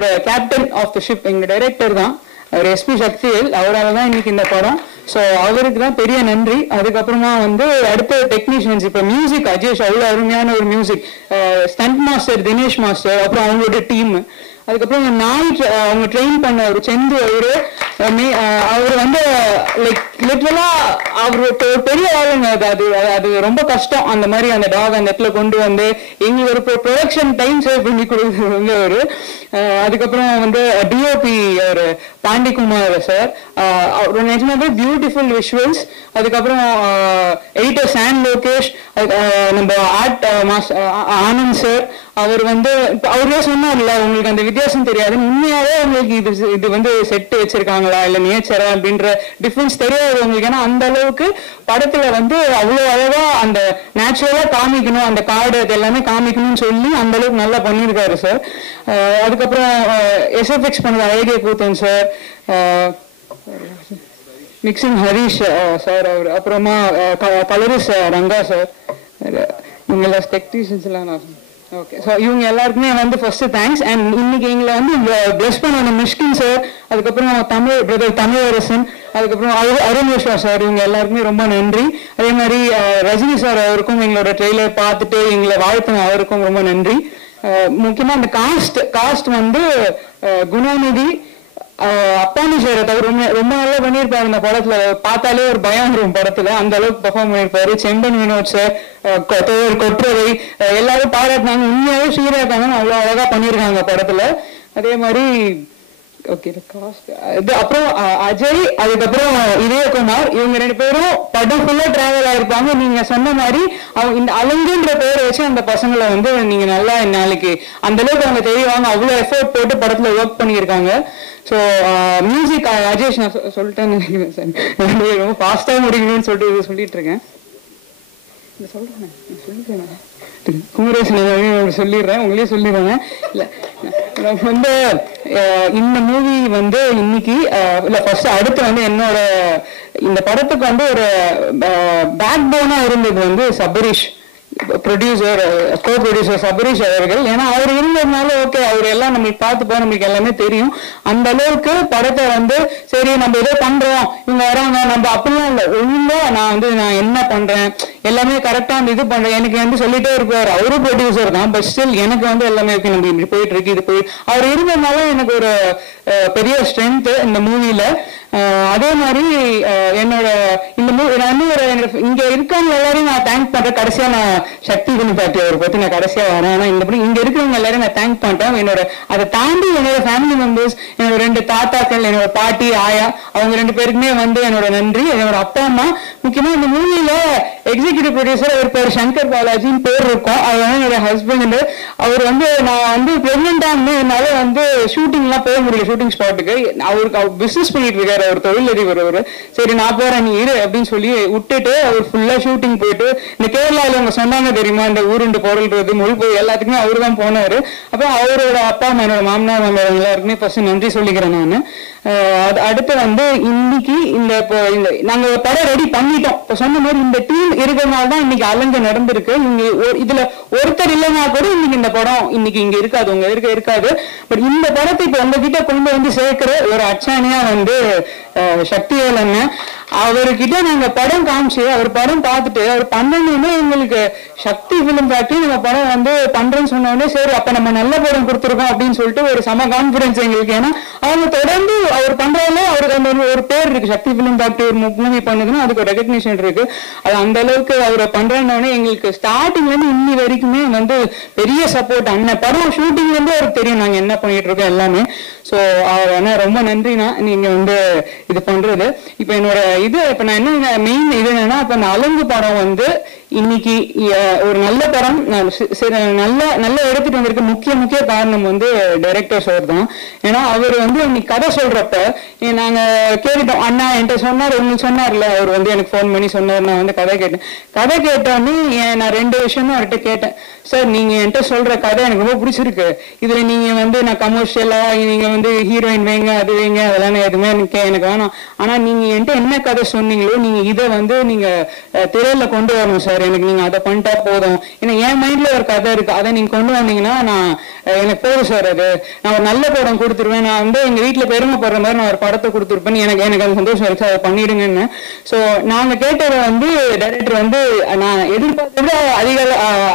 Captain of the ship எங்க director தான், அவர் SP Sakthivel. அவரால் தான் இன்னைக்கு இந்த படம். ஸோ அவருக்கு தான் பெரிய நன்றி. அதுக்கப்புறமா வந்து அடுத்த டெக்னீஷியன்ஸ், இப்போ மியூசிக் அஜேஷ் அவ்வளோ அருமையான ஒரு music, stunt master Dinesh master, அப்புறம் அவங்களோட டீம், அதுக்கப்புறம் அவங்க ட்ரெயின் பண்ண ஒரு செந்து அவர் வந்து லைக் லிட்டரலா அவர் ஒரு பெரிய ஆளுங்க. அது ரொம்ப கஷ்டம் அந்த மாதிரி அந்த டாக் அந்த இடத்துல கொண்டு வந்து எங்களுக்கு ஒரு ப்ரொடக்ஷன் டைம் சேவ் பண்ணி கொடுக்குறது வந்து அவரு. அதுக்கப்புறம் வந்து டிஓபி ஒரு பாண்டிகுமார் சார், அவர் நிஜமாவே பியூட்டிஃபுல் விஷுவல்ஸ். அதுக்கப்புறம் எடிட்டர் சான் லோகேஷ், நம்ம ஆர்ட் ஆனந்த் சார், அவர் வந்து அவரே சொன்னார்ல உங்களுக்கு அந்த வித்தியாசம் தெரியாது, உண்மையாவே உங்களுக்கு இது வந்து செட்டு வச்சிருக்காங்களா இல்ல நேச்சரா அப்படின்ற டிஃபரன்ஸ் தெரியாது உங்களுக்கு. ஏன்னா அந்த அளவுக்கு படத்துல வந்து அவ்வளவு அழகா அந்த நேச்சுரலா காமிக்கணும், அந்த காடு அது எல்லாமே காமிக்கணும்னு சொல்லி அந்த அளவுக்கு நல்லா பண்ணியிருக்காரு சார். அதுக்கப்புறம் எஸ்எஃப்எக்ஸ் பண்ணது அழகிய கூத்தன் சார், மிக்சிங் ஹரிஷ் சார், அவர் அப்புறமா கலரிஸ் ரங்கா சார், இவங்க டெக்னீஷியன்ஸ் எல்லாம் நான் ஓகே. ஸோ இவங்க எல்லாருக்குமே வந்து ஃபர்ஸ்ட் தேங்க்ஸ். அண்ட் இன்னைக்கு எங்களை வந்து பிளஸ் பண்ண மிஷ்கின் சார், அதுக்கப்புறம் பிரதர் தமிழரசன், அதுக்கப்புறம் அருணேஸ்வர் சார், இவங்க எல்லாருக்குமே ரொம்ப நன்றி. அதே மாதிரி ரஜினி சார் அவருக்கும் எங்களோட ட்ரெய்லர் பார்த்துட்டு எங்களை வாழ்த்துன அவருக்கும் ரொம்ப நன்றி. முக்கியமாக அந்த காஸ்ட் வந்து குணாநிதி, அப்பானி சார் அவர் ரொம்ப நல்லா பண்ணியிருப்பாரு இந்த படத்துல. பார்த்தாலே ஒரு பயம் வரும் படத்துல, அந்த அளவுக்கு பெர்ஃபார்ம் பண்ணியிருப்பாரு. செம்பன் வினோத் சார், கொற்றவை எல்லாரும் பாராட்டினாங்க. உண்மையாவே ஸ்ரீராக்காங்க அவ்வளவு அழகா பண்ணியிருக்காங்க படத்துல. அதே மாதிரி ஓகே இது அப்புறம் அஜய், அதுக்கப்புறம் இதயகுமார், இவங்க ரெண்டு பேரும் படம் ஃபுல்லா டிராவல் ஆயிருப்பாங்க. நீங்க சொன்ன மாதிரி அவங்க இந்த அலங்குன்ற பேரை வச்சு அந்த பசங்களை வந்து நீங்க நல்லா நாளைக்கு அந்த அளவுக்கு அவங்க தெரியுவாங்க. அவ்வளவு எஃபோர்ட் போட்டு படத்துல ஒர்க் பண்ணியிருக்காங்க. ஸோ மியூசிக் அஜேஷ் நான் சொல்லிட்டேன்னு நினைக்கிறேன் சார், ரொம்ப ஃபாஸ்டா முடிக்கணும்னு சொல்லிட்டு சொல்லிட்டு இருக்கேன். சொல்லிட்டேன் குமரேசன் சொல்லிடுறேன், உங்களே சொல்லிடுறாங்க. இல்லை வந்து இந்த மூவி வந்து இன்னைக்கு இல்லை ஃபர்ஸ்ட் அடுத்து வந்து என்னோட இந்த படத்துக்கு வந்து ஒரு பேக் போனா இருந்தது வந்து சபரீஷ் ப்ரொடியூசர், கோ ப்ரொடியூசர் சபரீஷ் அவர்கள். ஏன்னா அவர் இருந்ததுனால ஓகே அவர் எல்லாம் நம்மளுக்கு பார்த்துப்போம், நம்மளுக்கு எல்லாமே தெரியும். அந்த அளவுக்கு படத்தை வந்து சரி நம்ம ஏதோ பண்றோம் இவங்க வராங்க நம்ம அப்படிலாம் இல்லை, ஒழுங்கா நான் என்ன பண்றேன் எல்லாமே கரெக்டா வந்து இது பண்றேன் எனக்கு வந்து சொல்லிட்டே இருப்பார். அவரும் ப்ரொடியூசர் தான், பட் ஸ்டில் எனக்கு வந்து எல்லாமே ஓகே நம்ம இப்படி போயிட்டு இருக்கு இது போய் அவர் இருந்ததுனால எனக்கு ஒரு பெரிய ஸ்ட்ரென்த் இந்த மூவில. அதே மாதிரி என்னோட இந்த நான் இன்னும் இங்க இருக்காங்க எல்லாரையும் நான் தேங்க் பண்றேன். கடைசியா நான் சக்தி குணிபாட்டி அவரை பத்தி நான் கடைசியா வரேன். ஆனா இங்க இருக்கிறவங்க எல்லாரையும் நான் தேங்க் பண்றேன். என்னோட அதை தாண்டி என்னோட ஃபேமிலி மெம்பர்ஸ், என்னோட 2 தாத்தாக்கள், என்னோட பாட்டி ஆயா, அவங்க 2 பேருக்குமே வந்து என்னோட நன்றி. என்னோட அப்பா அம்மா, முக்கியமா இந்த மூவில எக்ஸிகியூட்டிவ் ப்ரொடியூசர் அவர் பேர் சங்கர் பாலாஜின்னு பேர் இருக்கும். அவர் வந்து என்னோட ஹஸ்பண்ட். அவர் வந்து நான் வந்து பிரெக்னெண்டா என்னால வந்து ஷூட்டிங் எல்லாம் போக முடியல, ஷூட்டிங் ஸ்பாட்டுக்கு. அவருக்கு அவர் பிசினஸ் பண்ணிட்டு இருக்காரு, அவர் தொழிலதிபர். அவரு சரி நான் போறேன் நீ இரு அப்படின்னு சொல்லி விட்டுட்டு அவர் ஃபுல்லா ஷூட்டிங் போயிட்டு இந்த கேரளால அவங்க சொன்னாங்க தெரியுமா இந்த ஊருண்டு பொருள்றது மொழி போய் எல்லாத்துக்குமே அவரு தான் போனாரு. அப்புறம் அவரோட அப்பா அம்மா, என்னோட மாமனார் மாமியார் எல்லாருக்குமே ஃபர்ஸ்ட் நன்றி சொல்லிக்கிறேன் நான். அடுத்து வந்து இன்னைக்கு இந்த நாங்க படம் ரெடி பண்ணிட்டோம். இப்போ சொன்ன மாதிரி இந்த டீம் இருக்கிறதுனால தான் இன்னைக்கு அலங்கு நடந்திருக்கு. இதுல ஒருத்தர் இல்லைன்னா கூட இன்னைக்கு இந்த படம் இன்னைக்கு இங்க இருக்காது, உங்க இருக்காது. பட் இந்த படத்தை இப்போ உங்ககிட்ட கொண்டு வந்து சேர்க்கிற ஒரு அச்சாணியா வந்து சக்திவேல் அண்ணன். அவர்கிட்ட நாங்க படம் காமிச்சு அவர் படம் பார்த்துட்டு அவர் பண்ணணும்னு எங்களுக்கு சக்தி பிலிம் ஃபேக்டரி நம்ம படம் வந்து பண்றேன்னு சொன்னோடனே சரி அப்ப நம்ம நல்ல படம் கொடுத்துருக்கோம் அப்படின்னு சொல்லிட்டு ஒரு சம கான்பிடன்ஸ் எங்களுக்கு. ஏன்னா அவங்க தொடர்ந்து அவர் பண்றதுல அவருக்கு அந்த ஒரு பேர் இருக்கு, சக்தி பிலிம் ஃபேக்டரி ஒரு மூவி பண்ணுதுன்னா அதுக்கு ஒரு ரெகக்னிஷன் இருக்கு. அது அந்த அளவுக்கு அவரை பண்றேன்னொடனே எங்களுக்கு ஸ்டார்டிங்ல இருந்து இன்னி வரைக்குமே வந்து பெரிய சப்போர்ட். அண்ணன் படம் ஷூட்டிங்ல இருந்து அவருக்கு தெரியும் நாங்க என்ன பண்ணிட்டு இருக்கோம் எல்லாமே. ஸோ அவர் ரொம்ப நன்றினா நீங்க வந்து இது பண்றது. இப்ப என்னோட இப்ப நான் என்ன மெயின் இது என்னன்னா இப்ப இந்த அலங்கு படம் வந்து இன்னைக்கு ஒரு நல்ல படம் நல்ல எடுத்துட்டு வந்திருக்க முக்கிய காரணம் வந்து டைரக்டர் சார் தான். ஏன்னா அவர் வந்து இன்னைக்கு கதை சொல்றப்ப நாங்க கேட்டுட்டோம், அண்ணா என்கிட்ட சொன்னார் உங்களுக்கு சொன்னார்ல, அவர் வந்து எனக்கு ஃபோன் பண்ணி சொன்னார். நான் வந்து கதை கேட்டோன்னே நான் 2 விஷயம் தான் அவர்கிட்ட கேட்டேன். சார் நீங்க என்கிட்ட சொல்ற கதை எனக்கு ரொம்ப பிடிச்சிருக்கு, இதுல நீங்க வந்து நான் கமர்ஷியலா நீங்க வந்து ஹீரோயின் வைங்க அது வைங்க அதெல்லாம் எதுவுமே எனக்கு வேணாம், ஆனா நீங்க என்கிட்ட என்ன கதை சொன்னீங்களோ நீங்க இதை வந்து நீங்க திரையில கொண்டு வரணும் சார் சார், எனக்கு நீங்க அதை பண்ணிட்டா போதும், ஏன்னா என் மைண்ட்ல ஒரு கதை இருக்கு, அதை நீங்க கொண்டு வந்தீங்கன்னா நான் எனக்கு போதும் சார், அது நான் ஒரு நல்ல படம் கொடுத்துருவேன், நான் வந்து எங்க வீட்டுல பெருமைப்படுற மாதிரி நான் ஒரு படத்தை கொடுத்துருப்பேன், எனக்கு அது சந்தோஷம் இருக்கு, அதை பண்ணிடுங்கன்னு. ஸோ நாங்க கேட்டதை வந்து டைரக்டர் வந்து நான் எதிர்பார்த்தத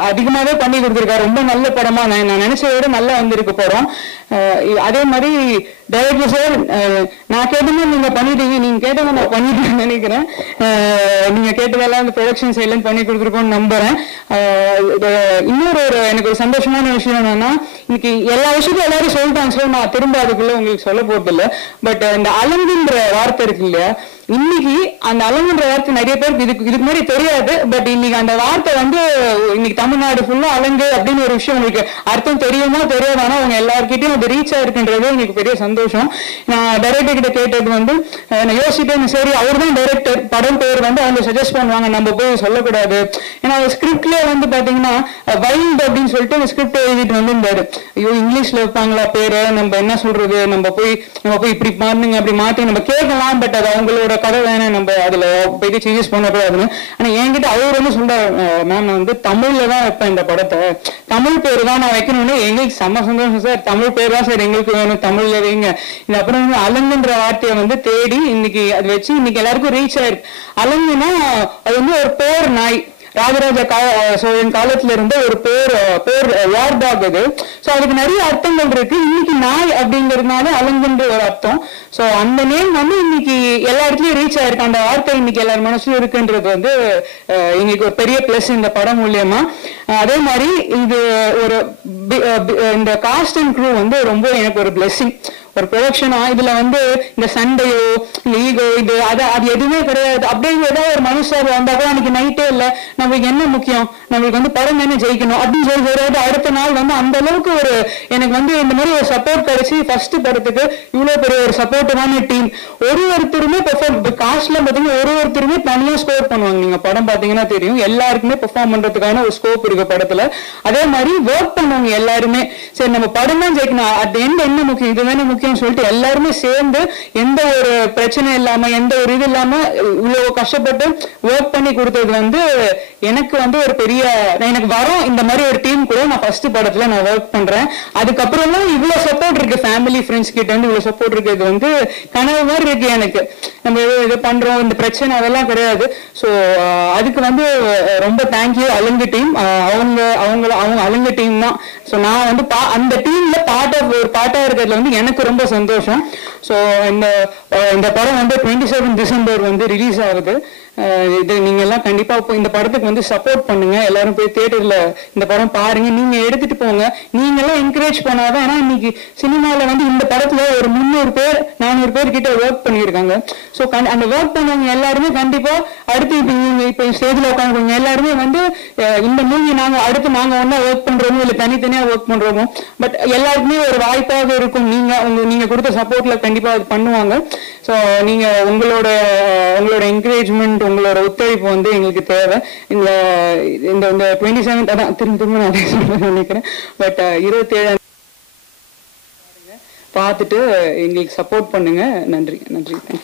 அதிகமாவே பண்ணி கொடுத்துருக்காரு. ரொம்ப நல்ல படமா நான் நினைச்சதை விட நல்லா வந்திருக்கு படம். அதே மாதிரி டைரக்டர் சார், நான் கேட்டதை நீங்க பண்ணிட்டீங்க, நீங்க கேட்டதை நான் பண்ணிட்டேன்னு நினைக்கிறேன். நீங்க கேட்டதெல்லாம் அந்த ப்ரொடக்ஷன் சைட்ல பண்ணி கொடுத்துருக்கோம்னு நம்புறேன். இன்னொரு எனக்கு ஒரு சந்தோஷமான விஷயம் என்னன்னா, இன்னைக்கு எல்லா விஷயத்தையும் எல்லாரும் சொல்லிட்டாங்க சார், நான் திரும்ப அதுக்குள்ள உங்களுக்கு சொல்ல போறதில்லை. பட் இந்த அலங்குன்ற வார்த்தை இருக்கு இல்லையா, இன்னைக்கு அந்த அலங்குன்ற வார்த்தை நிறைய பேருக்கு இதுக்கு முன்னாடி தெரியாது. பட் இன்னைக்கு அந்த வார்த்தை வந்து இன்னைக்கு தமிழ்நாடு ஃபுல்லா அலங்கு அப்படின்னு ஒரு விஷயம் உங்களுக்கு அர்த்தம் தெரியுமா தெரியாதானா அவங்க எல்லார்கிட்டையும் அது ரீச் ஆயிருக்குன்றது எனக்கு பெரிய சந்தோஷம். நான் டைரக்டர் கிட்ட கேட்டது வந்து நான் யோசிச்சிட்டேன், சரி அவர் தான் டைரக்டர், படம் பேர் வந்து அவங்க சஜஸ்ட் பண்ணுவாங்க, நம்ம போய் சொல்லக்கூடாது. ஏன்னா ஸ்கிரிப்ட்லயே வந்து பாத்தீங்கன்னா வைல்ட் அப்படின்னு சொல்லிட்டு ஸ்கிரிப்ட் எழுதிட்டு வந்து இருந்தாரு. ஐயோ இங்கிலீஷ்ல வைப்பாங்களா பேரு, நம்ம என்ன சொல்றது, நம்ம போய் இப்படி பண்ணுங்க அப்படி மாத்தி நம்ம கேட்கலாம், பட் அது அவங்களோட கதை தானே, நம்ம அதுல போயிட்டு சேஞ்சஸ் பண்ணக்கூடாதுன்னு. ஆனா என்கிட்ட அவர் வந்து சொல்றாரு, மேம் நான் வந்து தமிழ்ல தான் வைப்பேன் இந்த படத்தை, தமிழ் பேரு தான் நான் வைக்கணும்னு. எங்களுக்கு செம்ம சந்தோஷம் சார், தமிழ் பேர் தான் சார் எங்களுக்கு வேணும், தமிழ்ல வைங்க. இந்த அப்புறம் வந்து அலங்குன்ற வார்த்தையை வந்து தேடி இன்னைக்கு அது வச்சு இன்னைக்கு எல்லாருக்கும் ரீச் ஆயிருக்கு. அலங்குனா அது வந்து ஒரு போர் நாய், ராஜராஜ சோழன் காலத்துல இருந்த ஒரு போர் வார் டாக் அது. சோ அதுக்கு நிறைய அர்த்தங்கள் இருக்கு. இன்னைக்கு நாய் அப்படிங்கிறதுனால அலங்குன்ற ஒரு அர்த்தம். சோ அந்த நேம் வந்து இன்னைக்கு எல்லா இடத்துலயும் ரீச் ஆயிருக்கு, அந்த வார்த்தை இன்னைக்கு எல்லாரும் மனசுல இருக்குன்றது வந்து இன்னைக்கு ஒரு பெரிய பிளஸ் இந்த படம் மூலியமா. அதே மாதிரி இது ஒரு இந்த காஸ்ட் அண்ட் க்ரூ வந்து ரொம்ப எனக்கு ஒரு பிளெஸிங். ஒரு ப்ரொடக்ஷனா இதுல வந்து இந்த சண்டையோ இந்த ஈகோ அது எதுவுமே கிடையாது. அப்படியே ஏதாவது ஒரு மனுஷர் வந்தா கூட அன்னைக்கு நைட்டே இல்லை, நம்மளுக்கு என்ன முக்கியம், நம்மளுக்கு வந்து படம் என்ன ஜெயிக்கணும் அப்படின்னு சொல்லி வருவது. அடுத்த நாள் வந்து அந்த அளவுக்கு ஒரு எனக்கு வந்து இந்த மாதிரி ஒரு சப்போர்ட் கிடைச்சி ஃபர்ஸ்ட் படத்துக்கு இவ்வளவு பெரிய ஒரு சப்போர்ட்டிவான டீம். ஒருத்தருமே பெர்ஃபார்ம், காஸ்ட்ல பாத்தீங்கன்னா ஒருத்தருமே தனியா ஸ்கோர் பண்ணுவாங்க. நீங்க படம் பாத்தீங்கன்னா தெரியும், எல்லாருக்குமே பெர்ஃபார்ம் பண்றதுக்கான ஒரு ஸ்கோப் இருக்கு படத்துல. அதே மாதிரி ஒர்க் பண்ணுவாங்க எல்லாருமே. சரி நம்ம படம் தான் ஜெயிக்கணும், அது என்ன முக்கியம், இதுதானே முக்கியம் சொல்லிட்டு எல்லாருமே சேர்ந்து எந்த ஒரு பிரச்சனை இல்லாம எந்த ஒரு இது இல்லாம இவ்வளவு கஷ்டப்பட்டு ஒர்க் பண்ணி கொடுத்தது வந்து எனக்கு வந்து ஒரு பெரிய, எனக்கு வரும் இந்த மாதிரி ஒரு டீம் கூட நான் ஃபர்ஸ்ட் படத்துல நான் ஒர்க் பண்றேன். அதுக்கப்புறம் இவ்வளவு சப்போர்ட் இருக்கு, ஃபேமிலி ஃப்ரெண்ட்ஸ் கிட்ட இருந்து இவ்வளவு சப்போர்ட் இருக்கு. இது வந்து கனவு மாதிரி இருக்கு எனக்கு. நம்ம இது பண்றோம், இந்த பிரச்சனை அதெல்லாம் கிடையாது. ஸோ அதுக்கு வந்து ரொம்ப தேங்க்யூ அலங்கு டீம். அவங்க அலங்கு டீம் தான். ஸோ நான் வந்து அந்த டீம்ல ஒரு பார்ட்டா இருக்கிறதுல வந்து எனக்கு ரொம்ப சந்தோஷம். ஸோ இந்த படம் வந்து 27 டிசம்பர் வந்து ரிலீஸ் ஆகுது. இது நீங்க எல்லாம் கண்டிப்பா இந்த படத்துக்கு வந்து சப்போர்ட் பண்ணுங்க, எல்லாரும் போய் தியேட்டர்ல இந்த படம் பாருங்க, நீங்க எடுத்துட்டு போங்க, நீங்க எல்லாம் என்கரேஜ் பண்ணாதான். ஏன்னா இன்னைக்கு சினிமால வந்து இந்த படத்துல ஒரு 300 பேர் 400 பேர் கிட்ட ஒர்க் பண்ணியிருக்காங்க. ஸோ அந்த ஒர்க் பண்ணவங்க எல்லாருமே கண்டிப்பா அடுத்து இப்ப ஸ்டேஜ்ல உட்காந்துருக்கவங்க எல்லாருமே வந்து இந்த மூவி அடுத்து நாங்க ஒன்னா ஒர்க் பண்றோமோ இல்ல தனித்தனியா ஒர்க் பண்றோமோ, பட் எல்லாருக்குமே ஒரு வாய்ப்பாக இருக்கும். நீங்க கொடுத்த சப்போர்ட்ல கண்டிப்பா அது பண்ணுவாங்க. ஸோ நீங்க உங்களோட என்கரேஜ்மெண்ட் உங்களோட ஒத்துழைப்பு வந்து எங்களுக்கு தேவை. இந்த 27 அதான் திரும்ப நான் அதே சொல்ல நினைக்கிறேன். பட் 27 பார்த்துட்டு எங்களுக்கு சப்போர்ட் பண்ணுங்க. நன்றி. தேங்க்யூ.